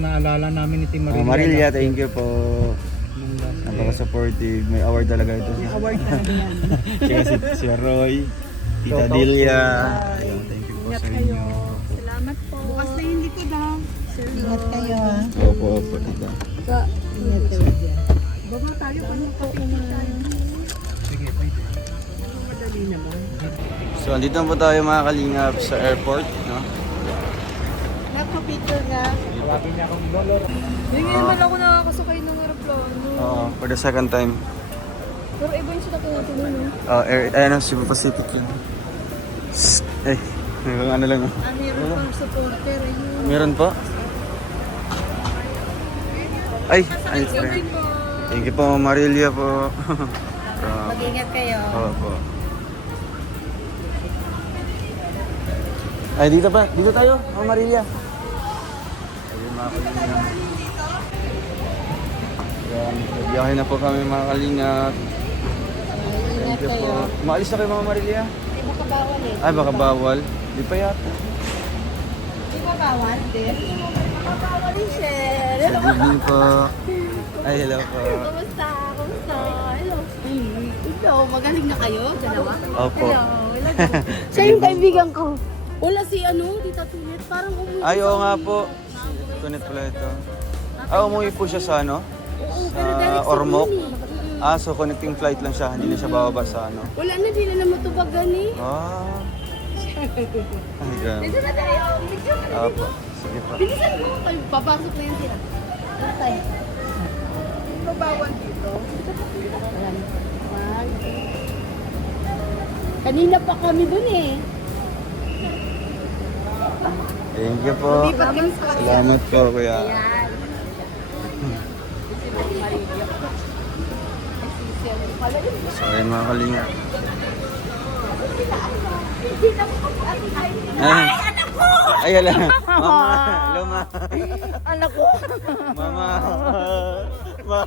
naalala namin ni Team Marilia. Marilia, thank you po. Napaka-supportive. May award talaga ito. May award talaga yan. Kaya si Roy, Tita Delia. Thank you po Ingat sa kayo. inyo. Salamat po. Bukas na yung likod ha. Ingat kayo ha. Opo, opo, tita. Ingat kayo dyan. Baba tayo. Ano pa tayo? Sige, pwede. Madali naman. So, andito na po tayo mga kalingap sa airport, no? Nagpa-picture nga. Grabe niya akong dollar. Hindi naman ako nakakasakay ng aeroplano. Oo, for the second time. Pero iba yung sila tumutuloy, no? Ayan ang Cebu Pacific yun. Eh, ano lang. Ah, meron pang supporter. Ayun. Meron pa? Ay, ay, Thank you po. thank you po, Marilia po. Mag-ingat kayo. Opo. Ay, dito pa. Dito tayo, Marilia. Ayun, mga kalingap. Yan, biyahe na po kami mga kalingap. Ingat Thank you kayo. po. Maalis na kayo mga Marilia? Ay, baka bawal eh. Ay, baka bawal. Di pa yata. Di ba bawal din? Baka bawal din siya. Hello. Good evening po. Ay, hello po. Kamusta? Kamusta? Hello. Ay, ikaw, magaling na kayo? Dalawa? Opo. Siya yung kaibigan ko. Wala si ano, Tita Tunet. Parang umuwi. Ay, oo nga po. Kunit pala ito. Ah, umuwi po siya sa ano? Oo, Sa pero direct sa Ormoc? Uni. Ah, so connecting flight lang siya. Hindi na siya bababa sa ano. Wala na, di na matubagan eh. Ah. Ay, grabe. Dito na tayo. Picture ka na Opo. dito. Sige po. Bilisan mo. Papasok na yan sila. Ano tayo? Babawal dito. Ayan. Kanina pa kami dun eh. Thank you po. Lipat kami sa Salamat po, kuya. Ayan. So, ayun mga kalinga. Ay, anak ko! Ay, ala. Mama. Hello, ma. Anak ko. Mama. Ma.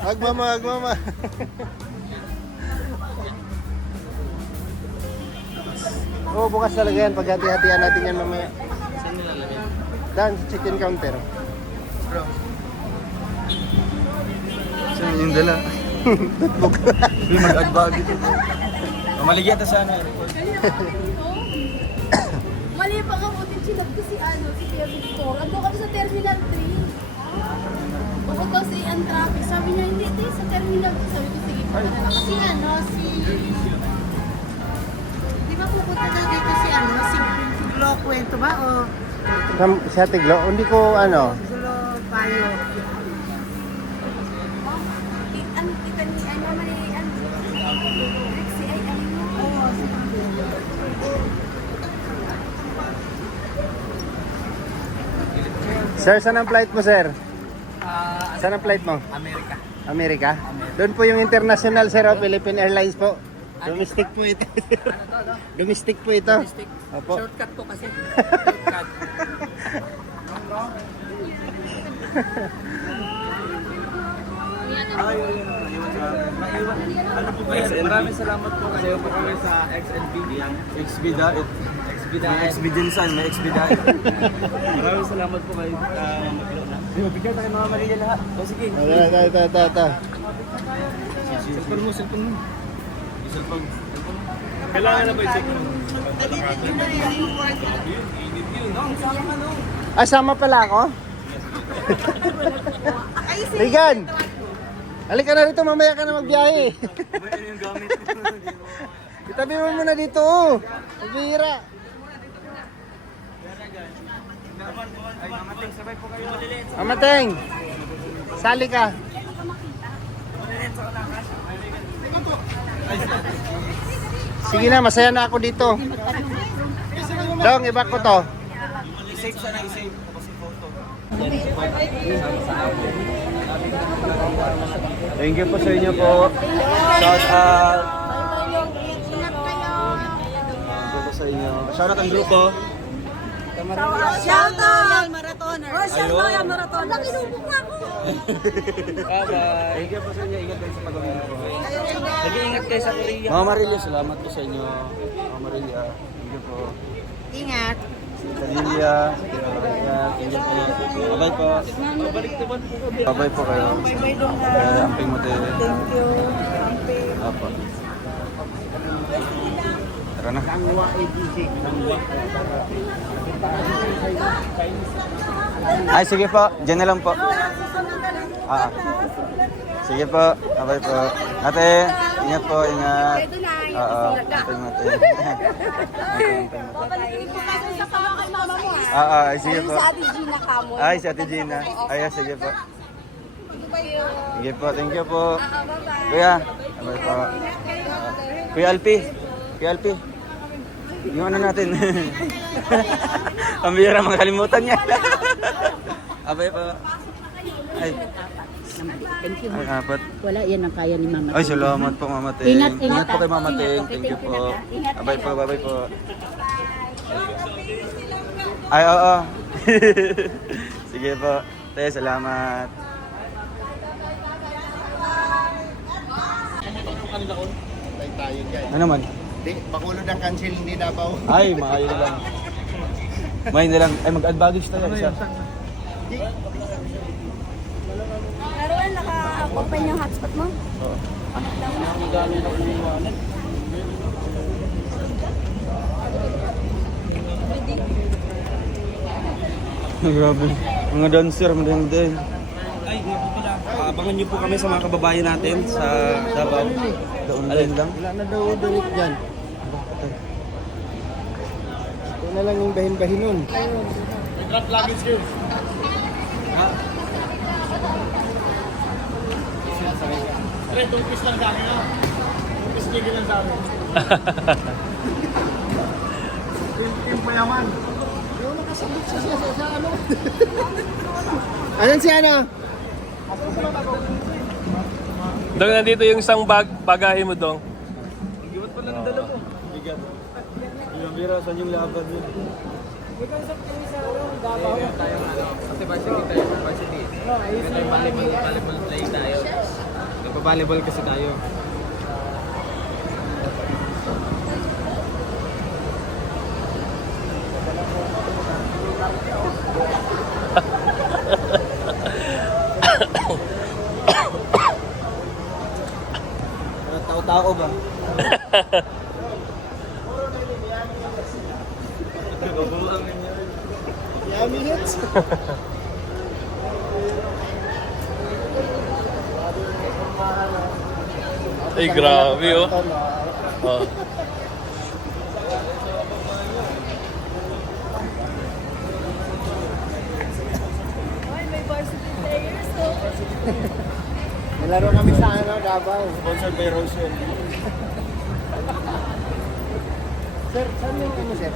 Hag mama, hag mama. Oo, bukas talaga yan. Paghati-hatian natin yan mamaya. Saan nilalagay? Down sa chicken counter. Bro. Saan yung dala? Tutbog. Hindi mag-agbag dito. Mamaligyan ta sa ano. Mali pa nga po din sinag ko si ano, si Kuya Victor. Ando kami sa Terminal 3. Bukod daw si ang traffic. Sabi niya, hindi, hindi, sa Terminal 2. Sabi ko, sige, punta na lang. Kasi ano, si... Di ba pupunta daw dito si ano, si Glo Kwento ba? O Sa Tiglo, hindi ko ano. Glo Bayo? Ano, kita ni, ano, may, ano, Rexy, ay, ano, oo, Sir, saan ang flight mo, sir? Saan ang flight mo? Amerika. Amerika? Doon po yung international, sir, o Philippine Airlines po. Domestic po ito. Domestic po ito. Opo. Shortcut po kasi. Shortcut. Maraming salamat po kayo po kami sa XNB. Expedite. Expedite. Expedinsan, may expedite. Maraming salamat po kayo. Bigyan tayo mga Maria lahat. O sige. Ito. Cellphone mo, cellphone mo. Cellphone. Kailangan na ba yung cellphone? Ah, sama pala ako? Regan! Halika na rito, mamaya ka na magbiyahe. Ano yung gamit? Itabi mo muna dito, oh. Magbihira. Ay, mamateng sabay po kayo. Amateng! Sali ka. Sige na, masaya na ako dito. Dong, iba ko to. I-save sana, i-save. Tapos i-photo. Thank you po sa inyo po. Shout out. Thank you po sa inyo. Shout out ang grupo. Shout out! Marathoner. Oh, shout out! Marathoner. Nakinubog nga ako. Bye-bye. Thank you po sa inyo. Ingat kayo sa pagawin po. Nag-iingat kayo sa Korea. Mama Marilia, salamat po sa inyo. Mama Marilia, thank you po. Ingat. Sa Lilia. Ayan, thank you po. Bye po. Bye po kayo. Bye-bye dong ha. Kaya amping mo tayo. Thank you. Amping. Apo. Tara na. Ay, sige po. Diyan na lang po. Sige po. Bye po. Ate, ingat po, ingat. Oo, amping mo tayo. Ay, sige po. Ate Gina Camo. Ay, si Ate Gina. Ay, sige po. Sige po, thank you po. Kuya, bye po. Kuya Alpi. Kuya Alpi. Yung ano natin. Ang bihira, makalimutan niya. Abay po. Ay. Thank you. Ay, apat. Wala, yan ang kaya ni Mama. Ay, salamat po, Mama Ting. Ingat, ingat, po kay Mama ingat, Ting. okay, Thank you thank you, po. ingat. Abay po, babay po. Ay, oo. Sige po. Te, salamat. Tayo dyan. Ano naman? Di, Bacolod ang cancel, hindi Davao. Ay, maayo na lang. May na lang. Ay, mag-add baggage tayo. Isa. Pero naka-open yung hotspot mo? Oo. Grabe. Mga dancer, madami din. Ay, nga po pala. Abangan niyo po kami sa mga kababayan natin sa Davao. Alin lang? Wala na daw ulit dyan. Ito na lang yung bahin-bahin nun. Anan si ano? Dong, nandito yung isang bagahe mo, Dong. Giwat pa lang ang dala mo. Bigat. Yung bira, saan yung laban yun? Kasi varsity tayo, varsity. Ito yung volleyball play tayo. Nagpa-volleyball kasi tayo. Tao-tao ba? Yeah, minutes. Ay, grabe, oh. Oh. Nalaro kami sa ano, Davao. Sponsored by Rosel. Sir, saan yung ano, sir?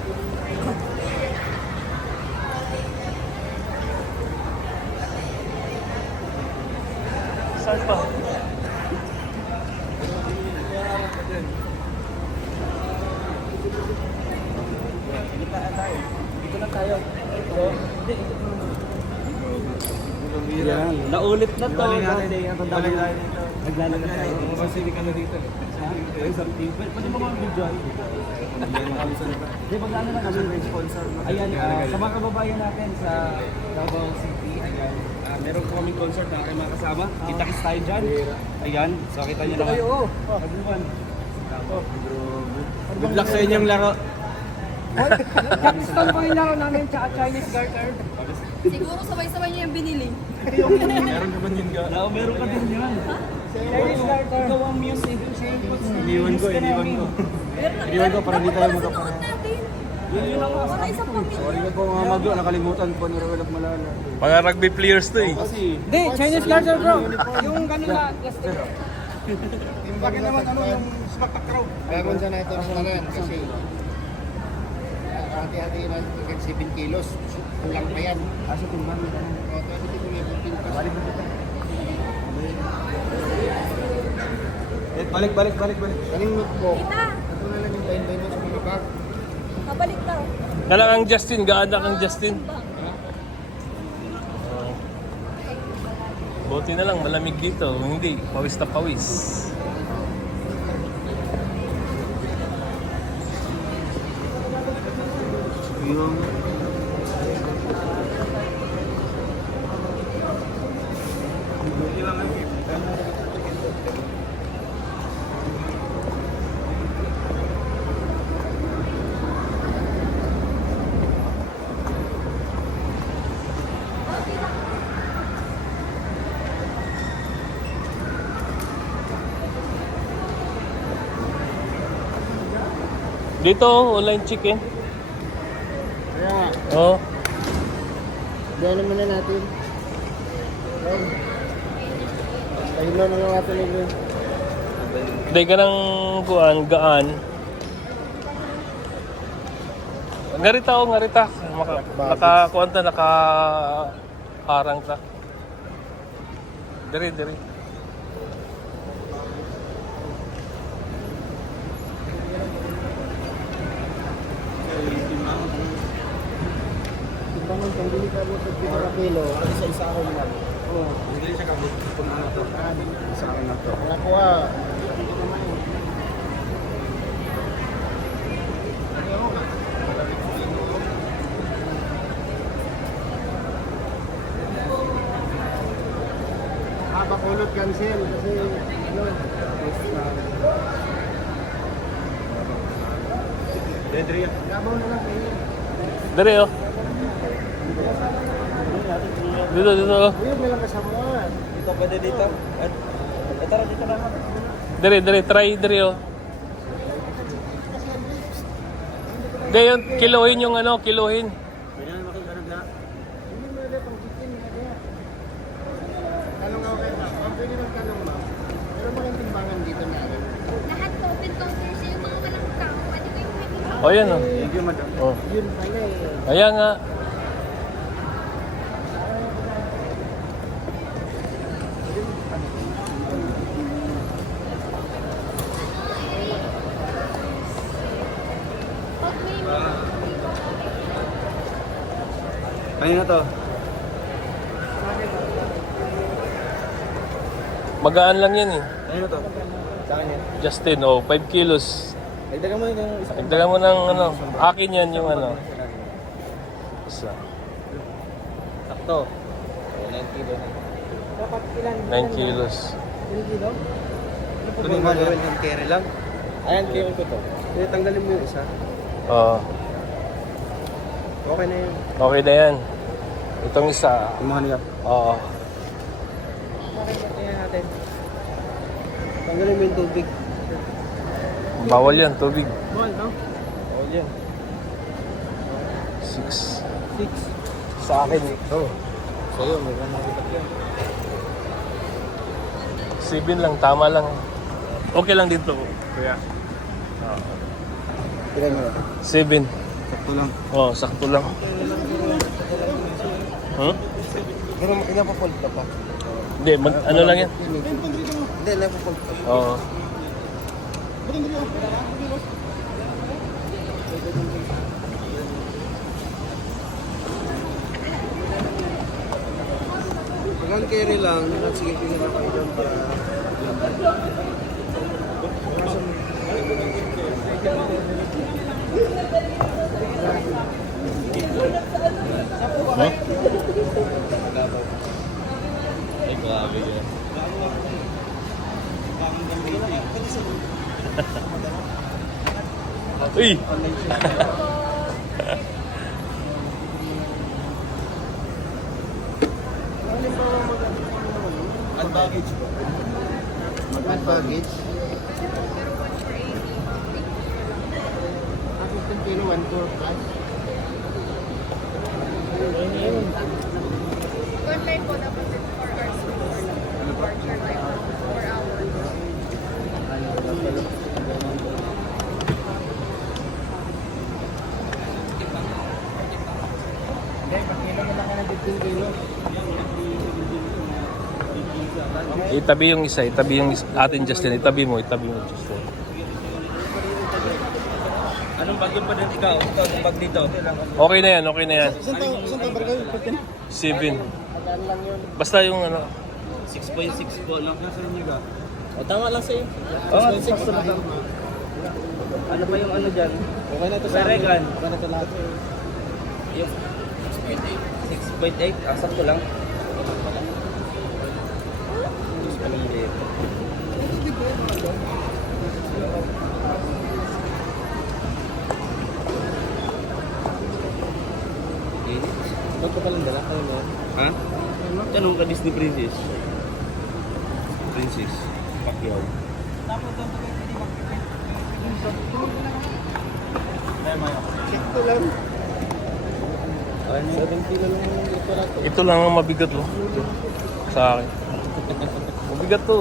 Saan pa? Yan. Naulit na to. Balik natin. Balik tayo dito. Naglalagay tayo. Kasi hindi ka na dito. Ay, something. Pwede mo mga video. Di, magkano lang kami may sponsor. Ayan, sa mga kababayan natin sa Davao City, ayan. Meron po kaming concert na kayo mga kasama. Kita-kits tayo dyan. Ayan. So, kita nyo naman. Oo. Everyone. Good luck sa inyong laro. Pakistan po yung laro namin tsaka Chinese garter. Siguro sabay-sabay niyo yung binili. Meron ka ba yun ka? Oo, meron ka din yan. Chinese garter. Ikaw ang music. Iniwan ko. Iniwan ko para hindi tayo magkapareho. natin. Yun ang Wala isang pamilya. sorry na po mga magyo, nakalimutan po ni Roel of Malala. Mga rugby players to, eh. Kasi, Hindi, Chinese garter bro. Yung ganun na plastic. Yung bagay naman, ano yung smack crowd? Gagawin sa natin ng tanan kasi hati-hati na 7 kilos. Kulang pa yan. asa tumban mo. O, pwede dito may pintas. Balik. Kalimut ko. Kita, Ito na lang yung bahin-bahin mo sa mga bag. kabalik daw. Nalang ang Justin, gaanak ang Justin. Buti na lang, malamig dito. Hindi, pawis na pawis. Yung Dito, online chicken. Kaya nga, Oo. gano'n muna natin. Ayun na lang natin ito. Hindi ka ng kuan, gaan. Ngarita o, ngarita. Naka-kuan ta, naka-harang ta. Diri, diri. Bangon kung dili ka mo ito kilo. Isa-isa ako lang. Oo, hindi siya kabit. Kung ano to. Isa ako na to. Nakuha. Bakulot cancel kasi ano. Dedria. Gabaw na lang kayo. Diri oh. Dito, dito oh. Uyog na lang kasama. Dito pwede dito. Tara dito na. Diri, diri, try diri oh. Ngayon, kilohin yung ano, kilohin. Ganyan makikita na. Tanong ako kayo ma'am. Ma'am, pwede magtanong ma'am. Meron ba kayong timbangan dito na rin? Lahat po, pinto-pinto yung mga walang tao. Pwede kayong may O yan oh. Thank you, madam. Oh. Yun pala eh. Ayan nga. Kanina to. Magaan lang yan eh. Kanina to. Sa akin yan. Justin, oh, 5 kilos. Dagdagan mo yung isa. Nagdala mo ng ano, akin yan yung ano. Isa. Sakto. 9 kilo na. Dapat ilan? 9 kilos. 1 kilo? Tuloy mo gawin ng carry lang. Ayan, carry ko to. Tanggalin mo yung isa. Oo. Okay na yun. Okay na yan. Itong isa. Yung mga niya. Oo. Tingnan natin. Tanggalin mo yung tubig. Bawal yan, tubig. Ball, no? Oh, yan. 6. 6. Sa akin. Oh. Sa'yo, may kanakitak yan. 7 lang, tama lang. Okay lang dito. Kuya. Tignan mo. 7. Sakto lang. Oo, sakto lang. Hmm? Pero inapapulit ka pa. Hindi, ano lang yan? Hindi, inapapulit ka. Oo. Hanggang carry lang. Sige, tingnan mo kayo dyan para... Huh? Ay, grabe yan. Uy! At baggage ba? Mag-add baggage. 15 kilo, 1 tour plus. Online po dapat 4 hours before. Departure time 4 hours. Hindi, pag-kilo mo lang ka ng 15 kilo. Itabi yung isa, itabi yung atin Justin, itabi mo Justin. Anong bag yung pa din ikaw? Ito, yung bag dito. Okay na yan, okay na yan. Saan to barangay? 7. Basta yung ano, 6.6 po lang. Nasa inyo ka? O, tama lang sa'yo. Oo, 6 na tama. Ano pa yung ano dyan? Okay na to sa akin. Okay na to lahat. Yung 6.8. Ah, sakto lang. Walang liit. Ba't ko palang dala? Ano mo? Ha? Tanong ka Disney Princess. Princess. Pacquiao. Ito lang. 7 kilo lang yung aparato. Ito lang ang mabigat oh. Sa akin. Mabigat to.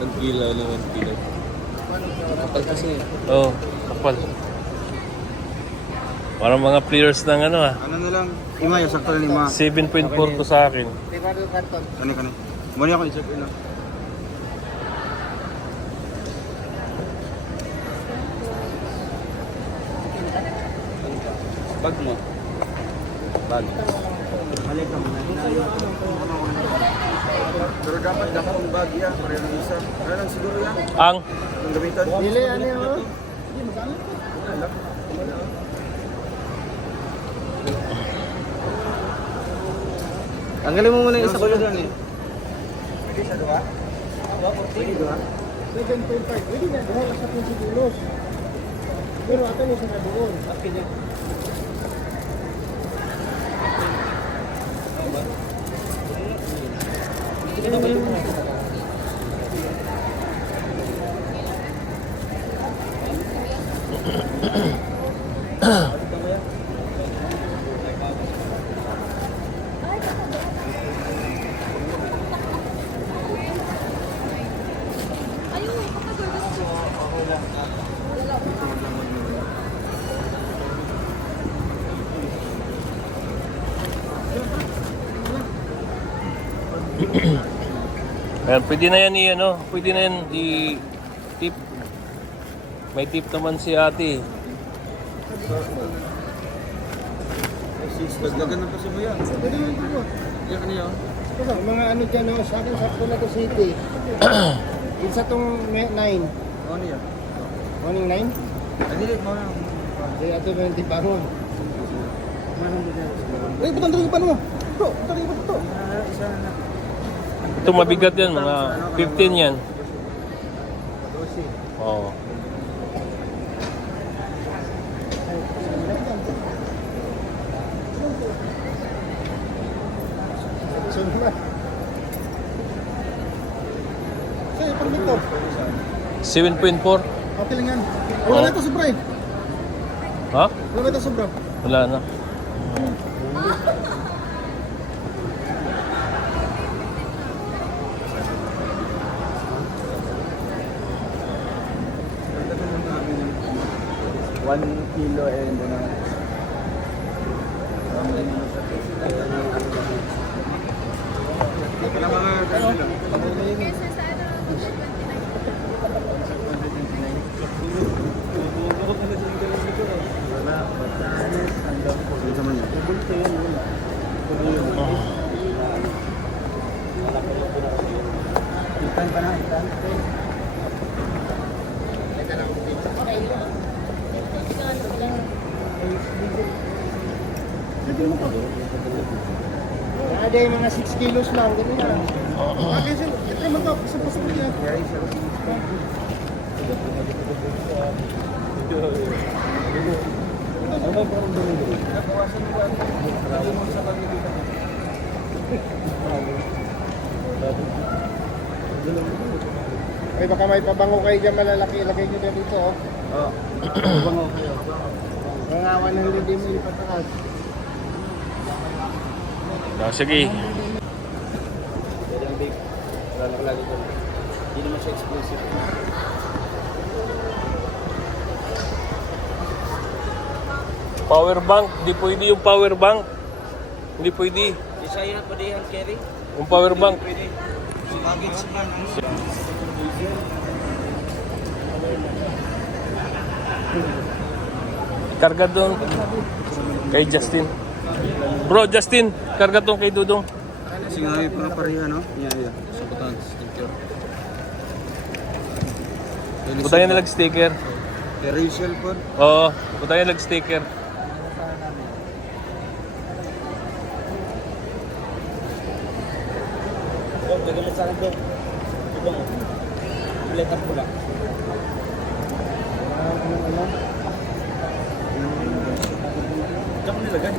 1 kilo na 1 kilo. Kapal kasi. Oo, kapal. Parang mga players ng ano ah. Ano na lang? Ima, yung sakto na lima. 7.4 to sa akin. Kani. Muna ako i-check in lang. Bag mo. Bag. Mali ka muna. Pero dapat ang bag yan. Pareho ng isa. Ano lang siguro yan? Ang Ang gamitan. Dili, ano yun? Tanggalin mo muna yung isa ko dyan eh. Pwede sa dua? Pwede dua? 7.5. Pwede na, dahil sa 20 kilos. Pero ato mo sa doon. Ayan, pwede na yan pwede na yan i-tip. May tip naman si ate. Dagdagan ng kasi mo yan. Pwede mo ito. Yan kanina. Ito, mga ano dyan, no? Sa akin, sakto na to city. Isa tong 9. Ano yan? Morning 9? Ano yan? Kaya ito ba yung tipangon? Eh, ba't ang daling pa mo? Bro, ang daling pa ito. Isa na. Ito mabigat yan, mga 15 yan. Oo. Sunod na. Sa'yo, pag dito. 7.4. Okay lang yan. Wala na ito sobra eh. Ha? Wala na ito sobra. Wala na. One kilo and Ada yung mga 6 kilos lang. Ganun na. Okay, sir. Ito naman ka. Pasok ko yan. Ay, baka may pabango kayo dyan malalaki. Ilagay nyo na dito, oh. Oo. Bango kayo. Nangawan ng hindi mo ipatakas. Sige. Yan big. Wala na lagi ko. Hindi naman siya explosive. Power bank. Hindi pwede yung power bank. Hindi pwede. Di siya yun pwede hand carry? Yung power bank. Pwede. Baggage man. Karga doon. Kay Justin. Bro, Justin. Karga doon kay Dudong. Kasi nga may mga pareha, no? Yeah. Subutan. Secure. Butayan na sticker. Rachel po. Oo, butayan na sticker. Tagal sa akin bro. Ito mo. Letter ko lang. Diyan ko nilagay.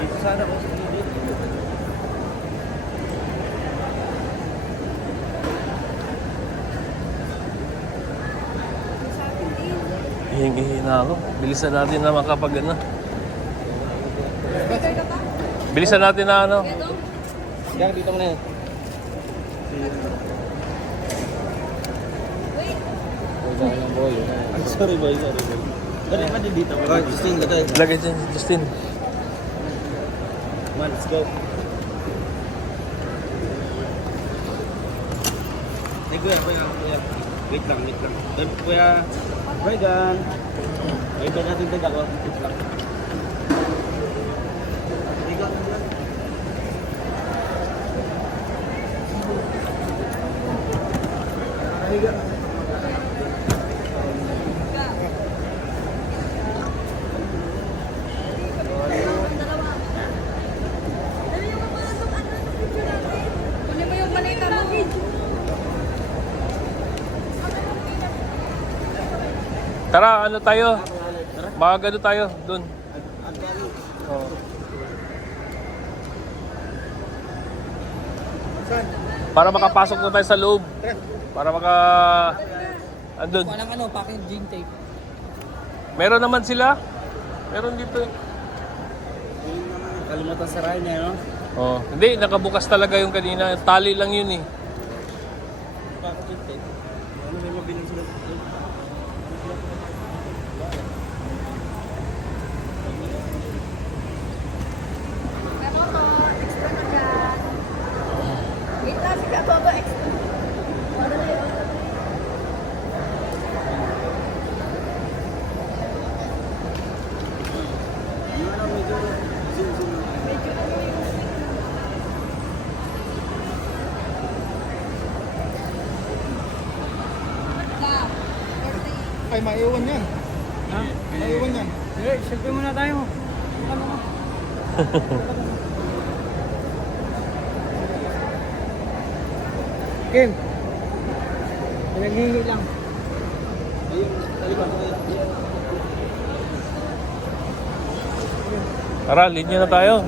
Ito sana ko. hihina ako. Bilisan natin na makapag ano. Bilisan natin na ano. Yan, dito mo na yan. Sorry boy. Dali pa din dito. Okay, Justin, lagay. Lagay dyan, Justin. Come on, let's go. Hey, kuya. Wait lang. Kuya, Regan. Wait lang natin tayo ako. Wait lang. Kunin mo yung malita mo. Tara, ano tayo? Magano tayo doon. Oh. Para makapasok na tayo sa loob. Para andun. Walang ano, packaging tape. Meron naman sila. Meron dito eh. Kalimutan sarayin niya, no? Oh, hindi, nakabukas talaga yung kanina. Tali lang yun eh. Packaging tape. Ano may mabiling sila? Ay, maiwan yan. Ha? Maiwan yan. Selfie muna tayo. Kim. Pinaghihingi lang. Tara, linya na tayo.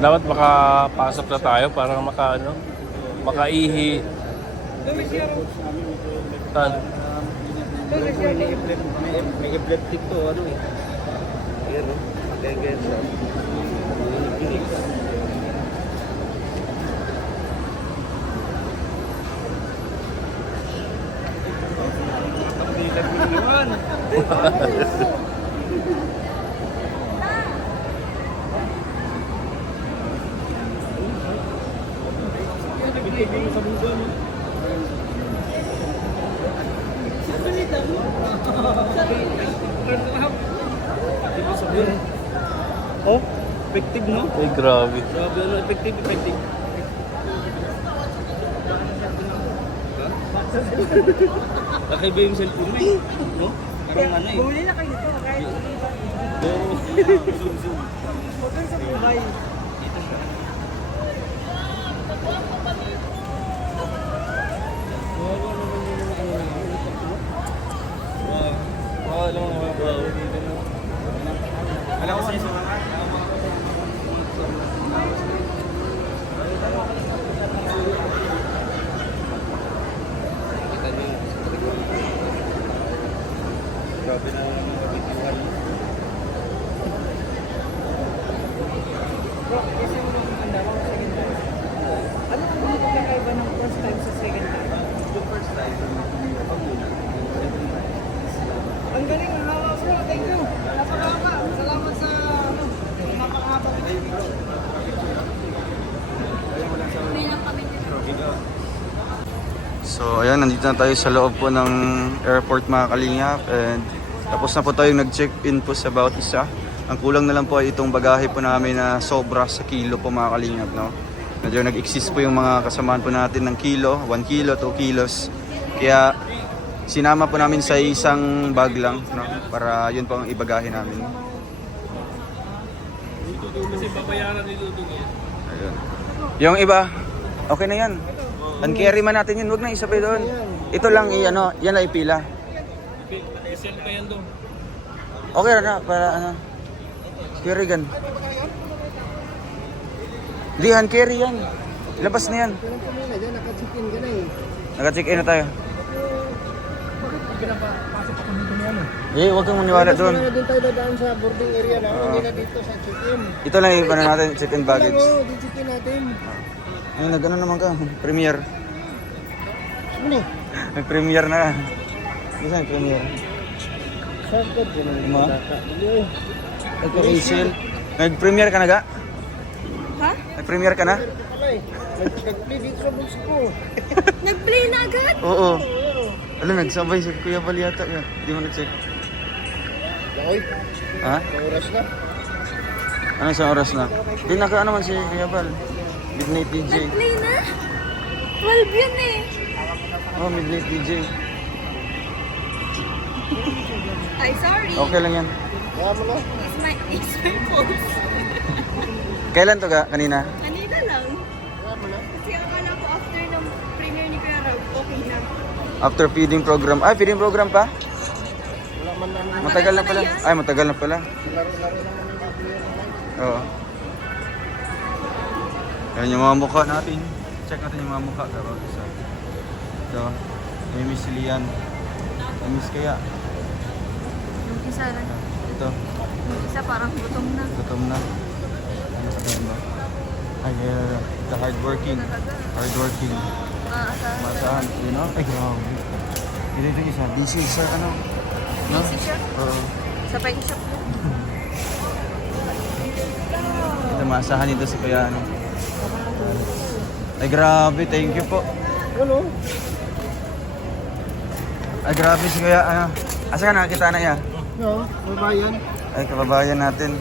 Dapat makapasok na tayo para makaihi. Saan? May i-blend tip to, ano eh. Ayan, no? Legend. Oh, effective, no? Ay, grabe. Grabe, ano, effective. Laki ba yung cellphone mo eh? No? Parang ano eh. Bumili na kayo dito. Kahit Zoom. huwag kang sa Dubai. Dito siya. Alam ko sa mga grabe na nabitiwan. Ano ang mga pagkakaiba ng first time sa second time? Yung first time, pag-una. Ang galing, ang hawa bro. Thank you. Napakahaba. Salamat sa napakahaba. So ayan, nandito na tayo sa loob po ng airport mga kalingap, and tapos na po tayong nag-check-in po sa bawat isa. Ang kulang na lang po ay itong bagahe po namin na sobra sa kilo po mga kalingap, no? Medyo nag-exist po yung mga kasamaan po natin ng kilo, 1 kilo, 2 kilos. Kaya sinama po namin sa isang bag lang, no? Para yun po ang ibagahin namin. Kasi babayaran ni Dudong yan. Ayun. Yung iba, okay na yan. Carry man natin yun, huwag na isabay doon. Ito lang, ano, yan lang ipila. Isel pa yan doon. Okay na, para ano. Carry gan. Hindi, hand carry yan. Labas na yan. Kailan kami na dyan, naka-check-in ka na eh. Naka-check-in na tayo. Bakit hindi ka na pasok ako dito niyan eh? Huwag kang maniwala doon. Wala na din tayo dadaan sa boarding area na, hindi na dito sa check-in. Ito lang yung ano natin, check-in baggage. Oo, di check-in natin. Ay, nag-ano naman ka, premiere. Ano? Nag-premiere na. Gusto yung premiere? Sarkad ko na yung Ma? bata. Hindi. Nag-Rachel. Nag-premiere ka na ga? Ha? Nag-premiere ka na? Nag-play dito sa bulsa ko. Nag-play na agad? Oo. Alam, nagsabay si Kuya Bal yata. Yan. Hindi mo nag-check. Oy, Ha? oras na. Ano isang oras na? Hindi naka naman si Kuya Bal. Midnight DJ. Nag-play na? 12 yun eh. Oh, Midnight DJ. Ay, sorry. Okay lang yan. Kaya mo na. It's my fault. Kailan to ga? Kanina? Kanina lang. Kasi akala ko after ng premiere ni Kuya Rob, okay na. After feeding program. Ay, feeding program pa? Wala man namin. Matagal na pala. Ay, matagal na pala. Laro-laro naman yung mga Oo. Ayan yung mga mukha natin. Check natin yung mga mukha. Pero isa. Ito. May miss si Lian. May miss kaya. Yung isa lang. Ito. Yung isa parang gutom na. Gutom na. Ano sa tayo ba? Ay, the hardworking. Hardworking. Maasahan. You know? Ay, grabe. Dito isa. Busy sa ano? No? Busy siya? Oo. Sa peg shop yun. Ito maasahan nito si Kuya ano. Ay, grabe. Thank you po. Ano? Ay, grabe si Kuya ano. Asa ka nakakita na ya? No, babayan. Ay, kababayan natin.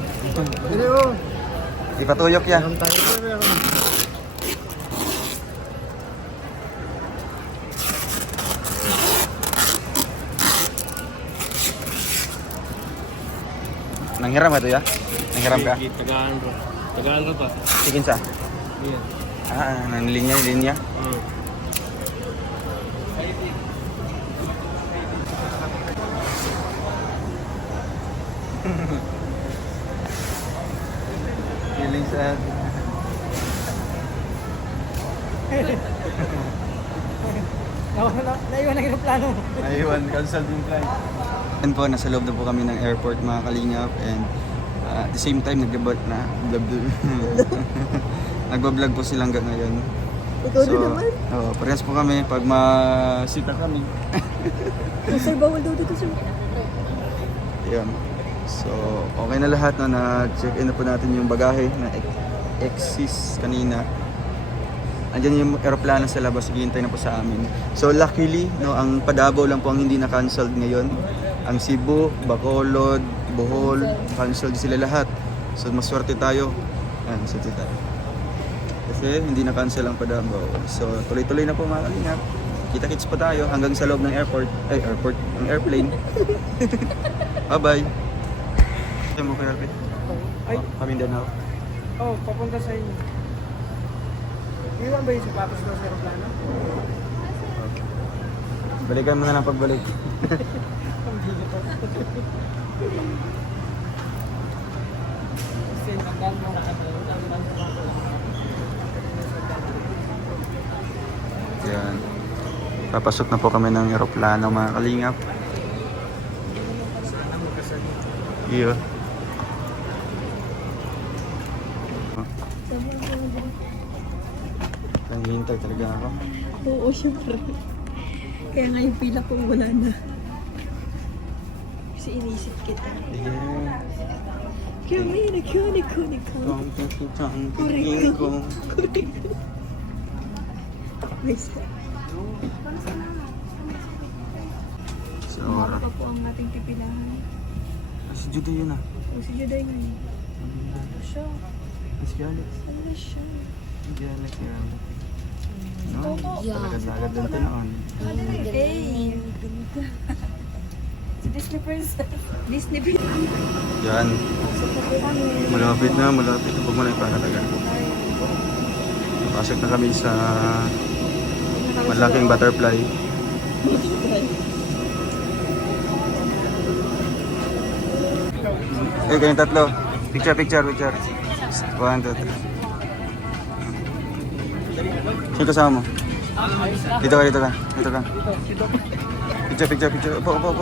Hindi oh. Ipatuyok ya. Meron tayo. Meron. Nanghiram ka to ya? Nanghiram ka? Tagaan ko. Tagaan ko pa. Chicken sa? Yan. Nang linya. Feeling sad. Naiwan ang aeroplano. Ayun, cancel yung flight. And po, nasa loob na po kami ng airport mga kalingap and at the same time nagbablog na nagbablog po sila hanggang ngayon. Ikaw din naman. Oo, parehas po kami pag masita kami. Sir, bawal daw dito sir. Ayun. So, okay na lahat no, na-check in na po natin yung bagahe na exist kanina. Andiyan yung aeroplano sa labas, hihintay na po sa amin. So luckily, no, ang Padabo lang po ang hindi na-cancelled ngayon. Ang Cebu, Bacolod, Bohol, cancelled sila lahat. So maswerte tayo. Ayan, swerte tayo. Kasi hindi na-cancel ang Padabo. So tuloy-tuloy na po mga kalingap. Kita-kits pa tayo hanggang sa loob ng ng airplane. Bye-bye. Saan mo kayo, Arpit? Ay. Mindanao. Oh, papunta sa inyo. Iwan ba yung sapatos daw sa aeroplano? Balikan mo na lang pagbalik. Yan. Papasok na po kami ng aeroplano mga kalingap. Iyo. Nanghihintay talaga ako. Oo, syempre. Kaya nga yung pila ko wala na. Kasi inisip kita. Yeah. Kuni. May isa. Sa ora. Pa po ang ating pipilahan. Si Judy yun ah. O si Juday ngayon. Ano siya? Si Alex. Ano siya? Si Alex yan. No? Talaga-sagad din tinoon. Hey! Disney princess. Disney princess. Yan. Malapit na. Huwag mo na ipakatagal. Pasok na kami sa malaking butterfly. Kayong tatlo. Picture. 1, 2, 3. Sino kasama mo? Dito ka. Picture. Opo.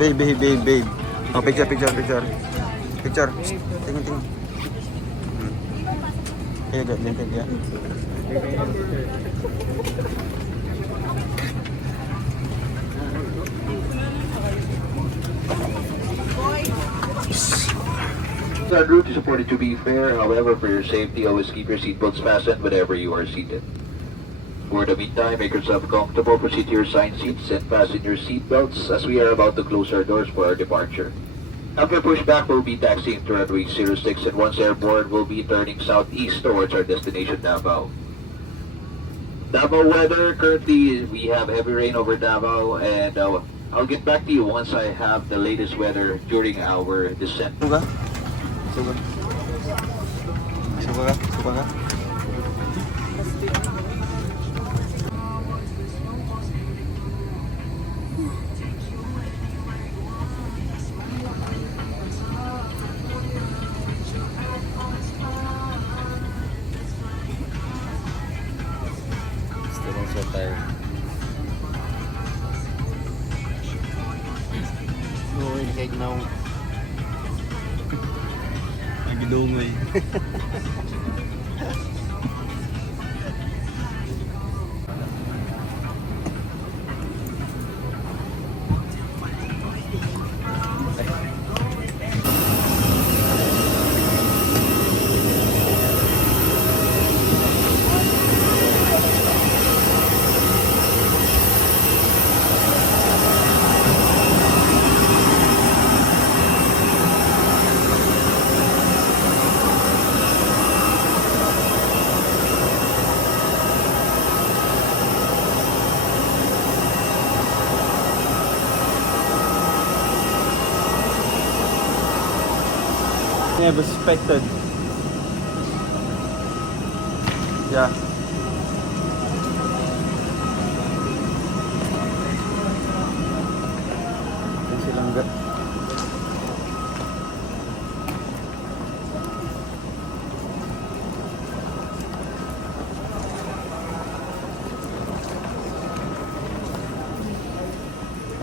Babe. Oh, picture. Tingin. Kaya ganyan ya. En route is reported to be fair. However, for your safety, always keep your seatbelts fastened whenever you are seated. For the meantime, make yourself comfortable, proceed to your assigned seats, and fasten your seatbelts as we are about to close our doors for our departure. After pushback, we'll be taxiing to runway 06, and once airborne, we'll be turning southeast towards our destination, Davao. Davao weather, currently we have heavy rain over Davao, and I'll get back to you once I have the latest weather during our descent. Suka ka? Gusto kong shot tayo. Oo, kahit na Nagidungay. Never suspected. Yeah. Yan silang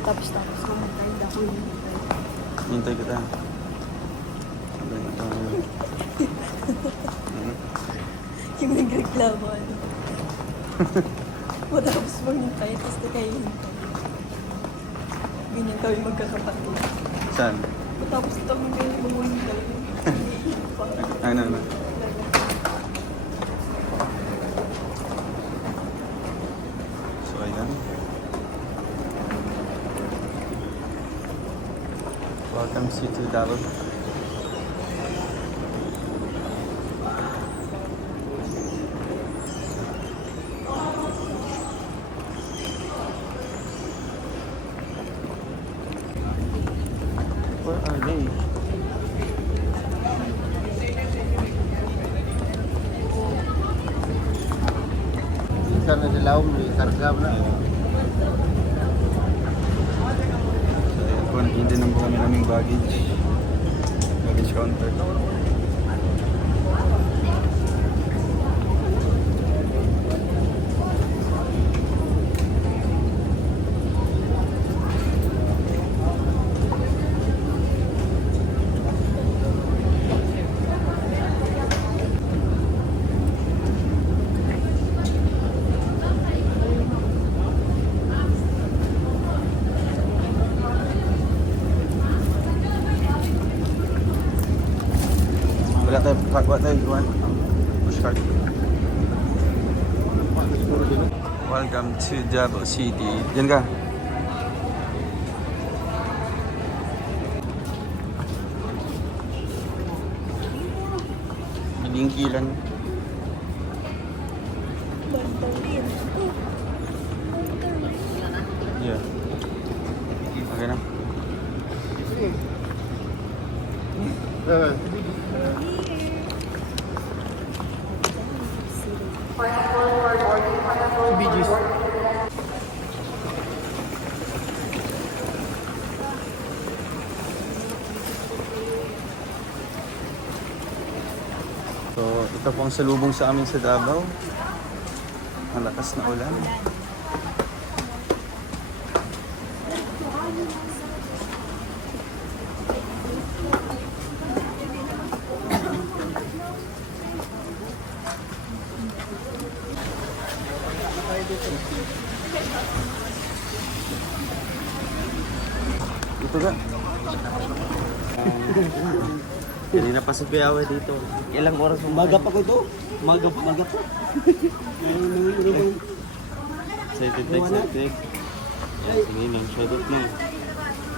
Tapos kumatay ako yun. hintay kita. Yung nagreklamo ano. Matapos mong hintay, tapos na kayo hintay. Ganyan kami magkakapatid. Saan? Matapos kami kayo hintay. Ano. So, ayan. Welcome to Davao. Where are they? ikan na sila may kargam na. So, ayan po, nag-hindi na po kami naming baggage counter. Wala tayo iwan. Pushcart. Welcome to Davao City. Diyan ka. Bilingkilan. Yeah. Okay na. BGs. So, ito po ang salubong sa amin sa Davao. Malakas na ulan. Ito ga. Kanina pa si Kuyawe dito. Ilang oras mo? Maga pa ko ito. Maga pa. Excited. Sige lang, shoutout na.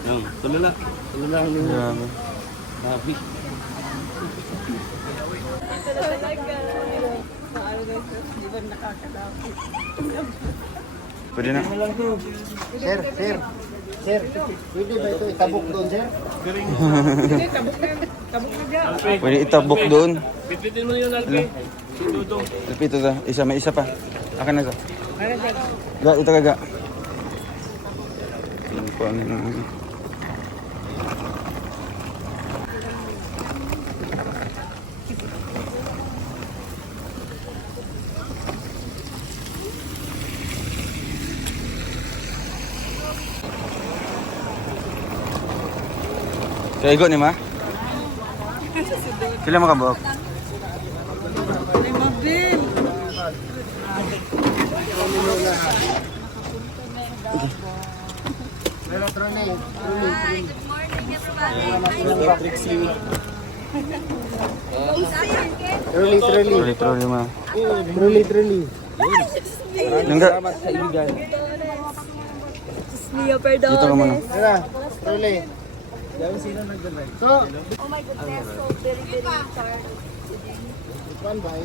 Yung, tulala. Grabe. Happy. Pwede na. Sir, pwede ba ito itabok doon, sir? Pwede itabok doon. Pitpitin mo yun, Alpi. Dudong. Ito ta. May isa pa. Akin na to. Ga, ito ka ga. Yung pang... Kaya igo ni ma? Sila makabok? Truly ma. Truly. Nangga. Mia, perdón. Dito ka muna. Tara, truly. So, Oh my goodness, so very, very tired today. one by.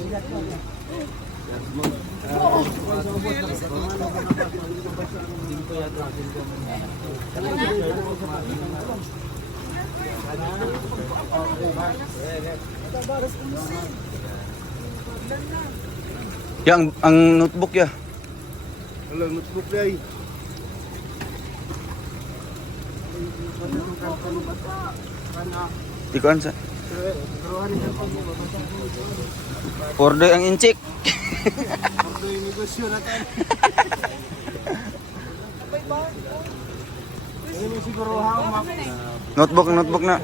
Ya, ang notebook ya. Wala, notebook day. Di ko ansa. Pordo ang inchik. Negosyo natin. Hindi mo siguro hamak. Notebook na.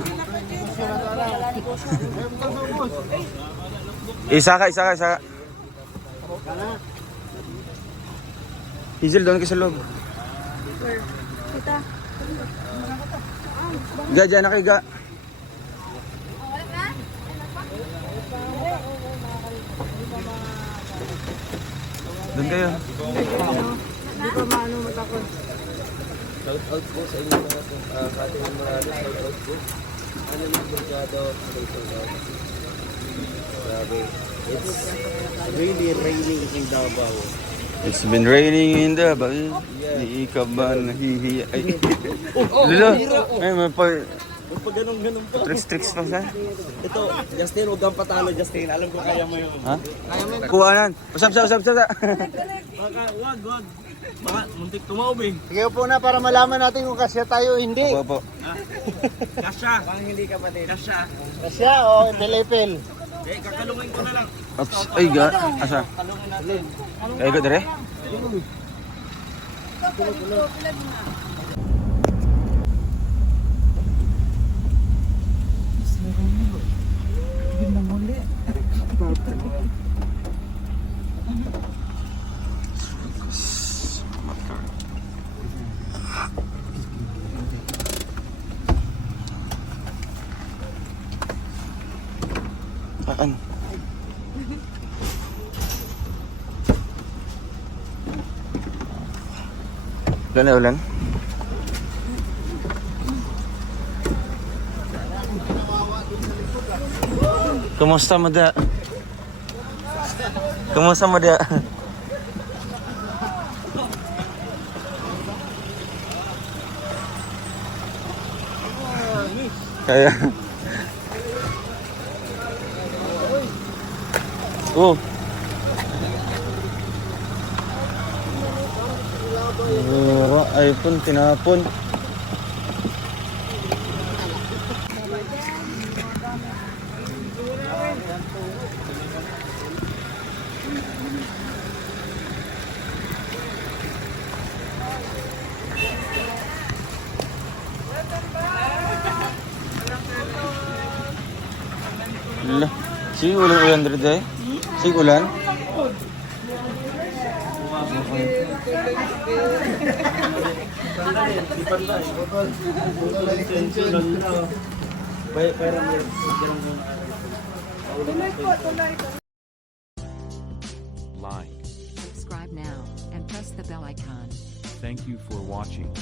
Isa ka. Hazel, doon ka sa loob. Kita. Ga, dyan na kayo, ga. Doon kayo. Hindi ko maano matakot. Shout out po sa inyo mga sa ating mga shout out po. Ano yung brigado? Grabe. It's really raining in Davao. It's been raining in Davao. Di ka ba nahihiya? Ay, lalo. Ay, may pa... Pag ganun pa. Tricks pa sa. Ito, Justin, huwag kang patalo, Justin. Alam ko kaya mo yun. Ha? Kuhanan. Usap. Baka, wag. Baka, muntik tumaob eh. Sige po na para malaman natin kung kasya tayo o hindi. Opo. Kasya. Bang hindi ka pati. Kasya. Kasya o pelepel. Eh, kakalungin ko na lang. Ops. Ay, ga. Asa? Kalungin natin. Ay, ga, dire? Saan? Ulan. Kumusta mo da? Kaya Oh. Wala, iPhone, tinapon. Lah, sige ulan dito eh. Sige ulan. Like. Subscribe now and press the bell icon. Thank you for watching.